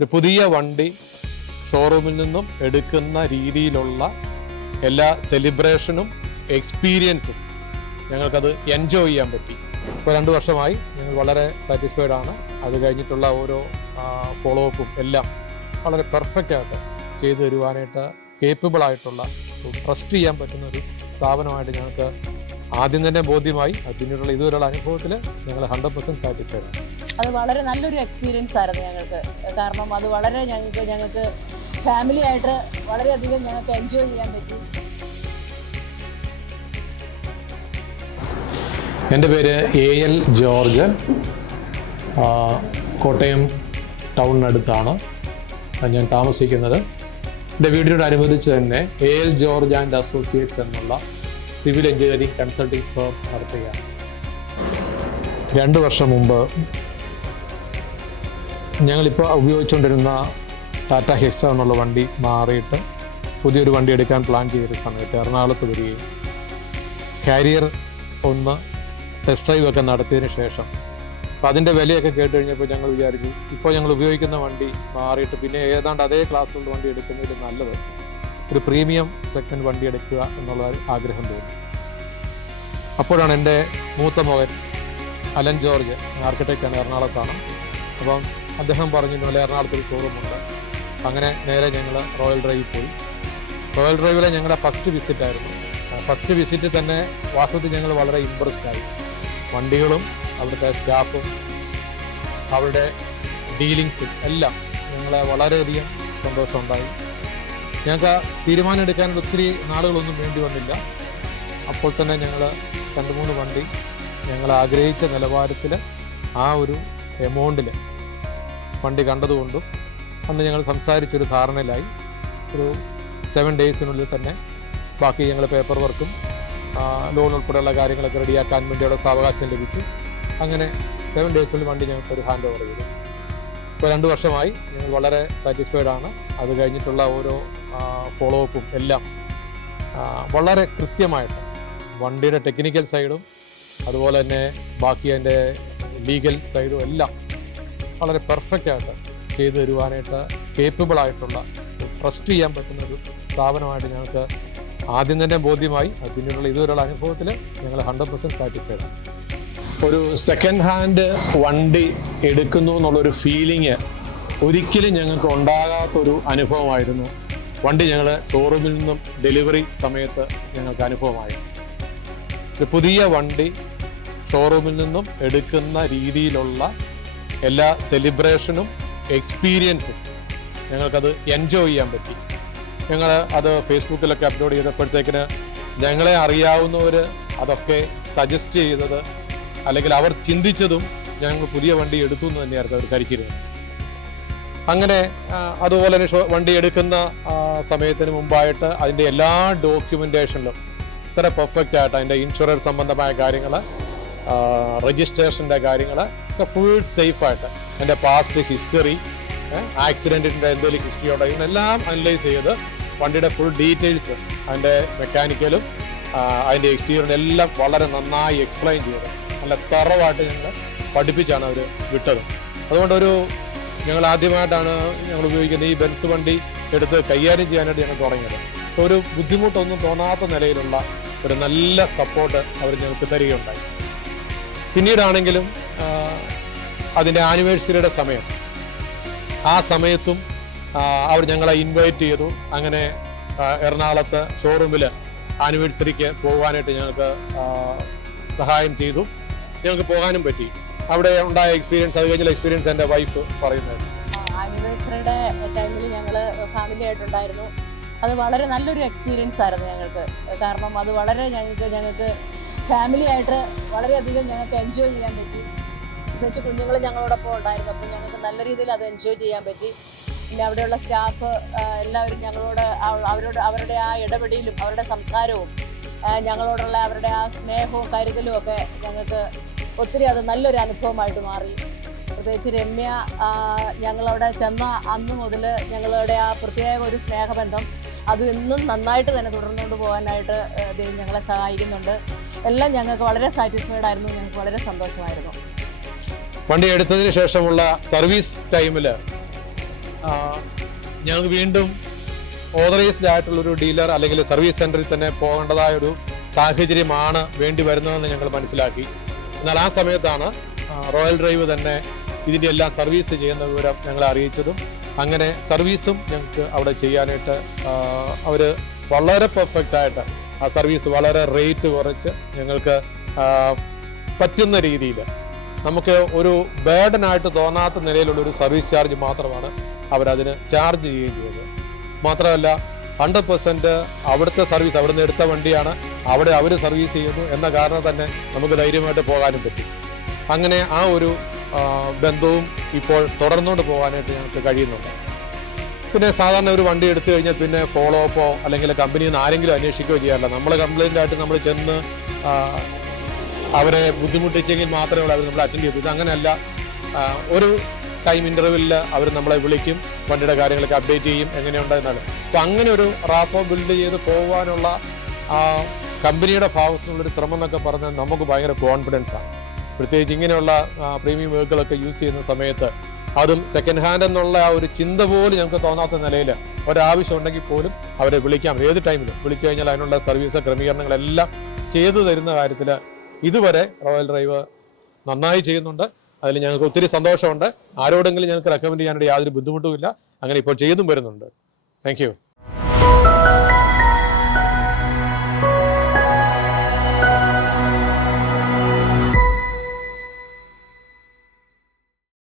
ഒരു പുതിയ വണ്ടി ഷോറൂമിൽ നിന്നും എടുക്കുന്ന രീതിയിലുള്ള എല്ലാ സെലിബ്രേഷനും എക്സ്പീരിയൻസും ഞങ്ങൾക്കത് എൻജോയ് ചെയ്യാൻ പറ്റി. ഇപ്പോൾ 2 വർഷമായി ഞങ്ങൾ വളരെ സാറ്റിസ്ഫൈഡ് ആണ്. അത് കഴിഞ്ഞിട്ടുള്ള ഓരോ ഫോളോ അപ്പും എല്ലാം വളരെ പെർഫെക്റ്റ് ആയിട്ട് ചെയ്തു തരുവാനായിട്ട് കേപ്പബിൾ ആയിട്ടുള്ള, ട്രസ്റ്റ് ചെയ്യാൻ പറ്റുന്ന ഒരു സ്ഥാപനമായിട്ട് ഞങ്ങൾക്ക് ആദ്യം തന്നെ ബോധ്യമായി. പിന്നീടുള്ള ഇതുവരെയുള്ള അനുഭവത്തിൽ ഞങ്ങൾ 100% സാറ്റിസ്ഫൈഡ് ആണ്. അത് വളരെ നല്ലൊരു എക്സ്പീരിയൻസ് ആയിരുന്നു ഞങ്ങൾക്ക്. കാരണം അത് വളരെ ഞങ്ങൾക്ക് ഫാമിലി ആയിട്ട് വളരെയധികം ഞങ്ങൾക്ക് എൻജോയ് ചെയ്യാൻ പറ്റി. എൻ്റെ പേര് AL ജോർജ്. കോട്ടയം ടൗണിനടുത്താണ് ഞാൻ താമസിക്കുന്നത്. എൻ്റെ വീടിനോടനുബന്ധിച്ച് തന്നെ AL ജോർജ് ആൻഡ് അസോസിയേറ്റ്സ് എന്നുള്ള സിവിൽ എഞ്ചിനീയറിംഗ് കൺസൾട്ടിംഗ് ഫേം നടത്തുകയാണ്. 2 വർഷം മുമ്പ് ഞങ്ങളിപ്പോൾ ഉപയോഗിച്ചുകൊണ്ടിരുന്ന ടാറ്റ ഹെക്സ എന്നുള്ള വണ്ടി മാറിയിട്ട് പുതിയൊരു വണ്ടി എടുക്കാൻ പ്ലാൻ ചെയ്തൊരു സമയത്ത് എറണാകുളത്ത് വരികയും കാരിയർ ഒന്ന് ടെസ്റ്റ് ഡ്രൈവ് ഒക്കെ നടത്തിയതിന് ശേഷം അപ്പോൾ അതിൻ്റെ വിലയൊക്കെ കേട്ട് കഴിഞ്ഞപ്പോൾ ഞങ്ങൾ വിചാരിച്ചു, ഇപ്പോൾ ഞങ്ങൾ ഉപയോഗിക്കുന്ന വണ്ടി മാറിയിട്ട് പിന്നെ ഏതാണ്ട് അതേ ക്ലാസ്സിലുള്ള വണ്ടി എടുക്കുന്നതിൽ നല്ലത് ഒരു പ്രീമിയം സെഗ്മെൻറ്റ് വണ്ടി എടുക്കുക എന്നുള്ള ആഗ്രഹം തോന്നി. അപ്പോഴാണ് എൻ്റെ മൂത്ത മകൻ അലൻ ജോർജ്, ആർക്കിടെക്റ്റാണ്, എറണാകുളത്താണ്. അപ്പം അദ്ദേഹം പറഞ്ഞു ഇന്നലെ എറണാകുളത്തൊരു ഷോറൂമുണ്ട്. അങ്ങനെ നേരെ ഞങ്ങൾ റോയൽ ഡ്രൈവിൽ പോയി. റോയൽ ഡ്രൈവിലെ ഞങ്ങളുടെ ഫസ്റ്റ് വിസിറ്റ് ആയിരുന്നു. ഫസ്റ്റ് വിസിറ്റ് തന്നെ വാസ്തവത്തിൽ ഞങ്ങൾ വളരെ ഇമ്പ്രസ്ഡ് ആയി. വണ്ടികളും അവിടുത്തെ സ്റ്റാഫും അവരുടെ ഡീലിങ്സും എല്ലാം ഞങ്ങളെ വളരെയധികം സന്തോഷമുണ്ടായി. ഞങ്ങൾക്ക് തീരുമാനം എടുക്കാൻ ഒത്തിരി നാളുകളൊന്നും വേണ്ടി വന്നില്ല. അപ്പോൾ തന്നെ ഞങ്ങൾ 2-3 വണ്ടി ഞങ്ങൾ ആഗ്രഹിച്ച നിലവാരത്തിൽ ആ ഒരു എമൗണ്ടിൽ വണ്ടി കണ്ടതുകൊണ്ടും അന്ന് ഞങ്ങൾ സംസാരിച്ചൊരു ധാരണയിലായി. ഒരു 7 ഡേയ്സിനുള്ളിൽ തന്നെ ബാക്കി ഞങ്ങൾ പേപ്പർ വർക്കും ലോൺ ഉൾപ്പെടെയുള്ള കാര്യങ്ങളൊക്കെ റെഡിയാക്കാൻ വേണ്ടിയുള്ള സാവകാശം ലഭിച്ചു. അങ്ങനെ 7 ഡേയ്സിനുള്ളിൽ വണ്ടി ഞങ്ങൾക്കൊരു ഹാൻഡ് ഓവർ ചെയ്തു. ഇപ്പോൾ 2 വർഷമായി ഞങ്ങൾ വളരെ സാറ്റിസ്ഫൈഡ് ആണ്. അത് കഴിഞ്ഞിട്ടുള്ള ഓരോ ഫോളോ അപ്പും എല്ലാം വളരെ കൃത്യമായിട്ട് വണ്ടിയുടെ ടെക്നിക്കൽ സൈഡും അതുപോലെ തന്നെ ബാക്കി അതിൻ്റെ ലീഗൽ സൈഡും എല്ലാം വളരെ പെർഫെക്റ്റ് ആയിട്ട് ചെയ്തു തരുവാനായിട്ട് കേപ്പബിൾ ആയിട്ടുള്ള, ട്രസ്റ്റ് ചെയ്യാൻ പറ്റുന്ന ഒരു സ്ഥാപനമായിട്ട് ഞങ്ങൾക്ക് ആദ്യം തന്നെ ബോധ്യമായി. പിന്നീടുള്ള ഇതുവരെയുള്ള അനുഭവത്തിൽ ഞങ്ങൾ 100% സാറ്റിസ്ഫൈഡ് ആണ്. ഒരു സെക്കൻഡ് ഹാൻഡ് വണ്ടി എടുക്കുന്നു എന്നുള്ളൊരു ഫീലിംഗ് ഒരിക്കലും ഞങ്ങൾക്ക് ഉണ്ടാകാത്തൊരു അനുഭവമായിരുന്നു. വണ്ടി ഞങ്ങൾ ഷോറൂമിൽ നിന്നും ഡെലിവറി സമയത്ത് ഞങ്ങൾക്ക് അനുഭവമായി. ഒരു പുതിയ വണ്ടി ഷോറൂമിൽ നിന്നും എടുക്കുന്ന രീതിയിലുള്ള എല്ലാ സെലിബ്രേഷനും എക്സ്പീരിയൻസും ഞങ്ങൾക്കത് എൻജോയ് ചെയ്യാൻ പറ്റി. ഞങ്ങൾ അത് ഫേസ്ബുക്കിലൊക്കെ അപ്ലോഡ് ചെയ്തപ്പോഴത്തേക്കിന് ഞങ്ങളെ അറിയാവുന്നവർ അതൊക്കെ സജസ്റ്റ് ചെയ്തത് അല്ലെങ്കിൽ അവർ ചിന്തിച്ചതും ഞങ്ങൾ പുതിയ വണ്ടി എടുത്തു എന്ന് തന്നെയായിരുന്നു അവർ ധരിച്ചിരുന്നത്. അങ്ങനെ അതുപോലെ തന്നെ വണ്ടി എടുക്കുന്ന സമയത്തിന് മുമ്പായിട്ട് അതിൻ്റെ എല്ലാ ഡോക്യുമെൻറ്റേഷനിലും ഇത്ര പെർഫെക്റ്റ് ആയിട്ട് അതിൻ്റെ ഇൻഷുറൻസ് സംബന്ധമായ കാര്യങ്ങൾ, രജിസ്ട്രേഷൻ്റെ കാര്യങ്ങൾ ഒക്കെ ഫുൾ സേഫായിട്ട്, അതിൻ്റെ പാസ്റ്റ് ഹിസ്റ്ററി, ആക്സിഡൻറ്റിൻ്റെ എന്തെങ്കിലും ഹിസ്റ്ററി ഉണ്ടോ ഇതെല്ലാം അനലൈസ് ചെയ്ത് വണ്ടിയുടെ ഫുൾ ഡീറ്റെയിൽസ്, അതിൻ്റെ മെക്കാനിക്കലും അതിൻ്റെ എക്സ്റ്റീരിയറും എല്ലാം വളരെ നന്നായി എക്സ്പ്ലെയിൻ ചെയ്ത് നല്ല തറവായിട്ട് ഞങ്ങൾ പഠിപ്പിച്ചാണ് അവർ വിട്ടത്. അതുകൊണ്ട് ഞങ്ങൾ ആദ്യമായിട്ടാണ് ഞങ്ങൾ ഉപയോഗിക്കുന്ന ഈ ബെൻസ് വണ്ടി എടുത്ത് കൈകാര്യം ചെയ്യാനായിട്ട് ഞങ്ങൾ തുടങ്ങിയത്. ഒരു ബുദ്ധിമുട്ടൊന്നും തോന്നാത്ത നിലയിലുള്ള ഒരു നല്ല സപ്പോർട്ട് അവർ ഞങ്ങൾക്ക് തരികയുണ്ടായി. പിന്നീടാണെങ്കിലും അതിൻ്റെ ആനിവേഴ്സറിയുടെ സമയം, ആ സമയത്തും അവർ ഞങ്ങളെ ഇൻവൈറ്റ് ചെയ്തു. അങ്ങനെ എറണാകുളത്ത് ഷോറൂമിൽ ആനിവേഴ്സറിക്ക് പോകാനായിട്ട് ഞങ്ങൾക്ക് സഹായം ചെയ്തു. ഞങ്ങൾക്ക് പോകാനും പറ്റി. അവിടെ ഉണ്ടായ എക്സ്പീരിയൻസ്, അത് കഴിഞ്ഞുള്ള എക്സ്പീരിയൻസ് എൻ്റെ വൈഫ് പറയുന്നത്. ആനിവേഴ്സറിയുടെ ടൈമിൽ ഞങ്ങൾ ഫാമിലി ആയിട്ടുണ്ടായിരുന്നു. അത് വളരെ നല്ലൊരു എക്സ്പീരിയൻസ് ആയിരുന്നു ഞങ്ങൾക്ക്. കാരണം അത് വളരെ ഞങ്ങൾക്ക് ഫാമിലി ആയിട്ട് വളരെയധികം ഞങ്ങൾക്ക് എൻജോയ് ചെയ്യാൻ പറ്റി. എന്നുവെച്ചാൽ കുഞ്ഞുങ്ങൾ ഞങ്ങളോടൊപ്പം ഉണ്ടായിരുന്നു. അപ്പോൾ ഞങ്ങൾക്ക് നല്ല രീതിയിൽ അത് എൻജോയ് ചെയ്യാൻ പറ്റി. പിന്നെ അവിടെയുള്ള സ്റ്റാഫ് എല്ലാവരും ഞങ്ങളോട് അവരുടെ ആ ഇടപെടലും അവരുടെ സംസാരവും ഞങ്ങളോടുള്ള അവരുടെ ആ സ്നേഹവും കരുതലും ഒക്കെ ഞങ്ങൾക്ക് ഒത്തിരി അത് നല്ലൊരു അനുഭവമായിട്ട് മാറി. പ്രത്യേകിച്ച് രമ്യ ഞങ്ങളവിടെ ചെന്ന അന്ന് മുതൽ ഞങ്ങളുടെ ആ പ്രത്യേക ഒരു സ്നേഹബന്ധം അത് എന്നും നന്നായിട്ട് തന്നെ തുടർന്നുകൊണ്ട് പോകാനായിട്ട് ദൈവം ഞങ്ങളെ സഹായിക്കുന്നുണ്ട്. എല്ലാം ഞങ്ങൾക്ക് വളരെ സാറ്റിസ്ഫൈഡ് ആയിരുന്നു. ഞങ്ങൾക്ക് വളരെ സന്തോഷമായിരുന്നു. വണ്ടി എടുത്തതിന് ശേഷമുള്ള സർവീസ് ടൈമിൽ ഞങ്ങൾക്ക് വീണ്ടും ഓതറൈസ്ഡ് ആയിട്ടുള്ളൊരു ഡീലർ അല്ലെങ്കിൽ സർവീസ് സെന്ററിൽ തന്നെ പോകേണ്ടതായ ഒരു സാഹചര്യമാണ് വേണ്ടി വരുന്നതെന്ന് ഞങ്ങൾ മനസ്സിലാക്കി. എന്നാൽ ആ സമയത്താണ് റോയൽ ഡ്രൈവ് തന്നെ ഇതിൻ്റെ എല്ലാം സർവീസ് ചെയ്യുന്ന വിവരം ഞങ്ങളെ അറിയിച്ചതും അങ്ങനെ സർവീസും ഞങ്ങൾക്ക് അവിടെ ചെയ്യാനായിട്ട് അവർ വളരെ പെർഫെക്റ്റ് ആയിട്ട് ആ സർവീസ് വളരെ റേറ്റ് കുറച്ച് ഞങ്ങൾക്ക് പറ്റുന്ന രീതിയിൽ നമുക്ക് ഒരു ബേർഡനായിട്ട് തോന്നാത്ത നിലയിലുള്ളൊരു സർവീസ് ചാർജ് മാത്രമാണ് അവരതിന് ചാർജ് ചെയ്യുകയും ചെയ്തത്. മാത്രമല്ല 100% അവിടുത്തെ സർവീസ് അവിടുന്ന് എടുത്ത വണ്ടിയാണ്, അവിടെ അവർ സർവീസ് ചെയ്യുന്നു എന്ന കാരണം തന്നെ നമുക്ക് ധൈര്യമായിട്ട് പോകാനും പറ്റും. അങ്ങനെ ആ ഒരു ബന്ധവും ഇപ്പോൾ തുടർന്നുകൊണ്ട് പോകാനായിട്ട് ഞങ്ങൾക്ക് കഴിയുന്നുണ്ട്. പിന്നെ സാധാരണ ഒരു വണ്ടി എടുത്തു കഴിഞ്ഞാൽ പിന്നെ ഫോളോ അപ്പോ അല്ലെങ്കിൽ കമ്പനിയിൽ നിന്ന് ആരെങ്കിലും അന്വേഷിക്കുകയോ ചെയ്യാറില്ല. നമ്മൾ കംപ്ലൈൻ്റ് ആയിട്ട് നമ്മൾ ചെന്ന് അവരെ ബുദ്ധിമുട്ടിച്ചെങ്കിൽ മാത്രമേ അവർ നമ്മളെ അറ്റൻഡ് ചെയ്തു. ഇത് അങ്ങനെയല്ല, ഒരു ടൈം ഇൻ്റർവെല്ലിൽ അവർ നമ്മളെ വിളിക്കും, വണ്ടിയുടെ കാര്യങ്ങളൊക്കെ അപ്ഡേറ്റ് ചെയ്യും, എങ്ങനെയുണ്ടെന്നാലും. അപ്പോൾ അങ്ങനെ ഒരു റാപ്പോ ബിൽഡ് ചെയ്ത് പോകാനുള്ള കമ്പനിയുടെ ഭാഗത്തു നിന്നുള്ളൊരു ശ്രമം എന്നൊക്കെ പറഞ്ഞാൽ നമുക്ക് ഭയങ്കര കോൺഫിഡൻസ് ആണ്. പ്രത്യേകിച്ച് ഇങ്ങനെയുള്ള പ്രീമിയം വെഹിക്കിളൊക്കെ യൂസ് ചെയ്യുന്ന സമയത്ത്, അതും സെക്കൻഡ് ഹാൻഡ് എന്നുള്ള ആ ഒരു ചിന്ത പോലും ഞങ്ങൾക്ക് തോന്നാത്ത നിലയിൽ ഒരാവശ്യം ഉണ്ടെങ്കിൽ പോലും അവരെ വിളിക്കാം. ഏത് ടൈമിലും വിളിച്ചു കഴിഞ്ഞാൽ അതിനുള്ള സർവീസ് ക്രമീകരണങ്ങളെല്ലാം ചെയ്തു തരുന്ന കാര്യത്തിൽ ഇതുവരെ റോയൽ ഡ്രൈവ് നന്നായി ചെയ്യുന്നുണ്ട്. അതിൽ ഞങ്ങൾക്ക് ഒത്തിരി സന്തോഷമുണ്ട്. ആരോടെങ്കിലും ഞങ്ങൾക്ക് റെക്കമെൻഡ് ചെയ്യാനായിട്ട് യാതൊരു ബുദ്ധിമുട്ടുമില്ല. അങ്ങനെ ഇപ്പോൾ ചെയ്തും വരുന്നുണ്ട്. Thank you.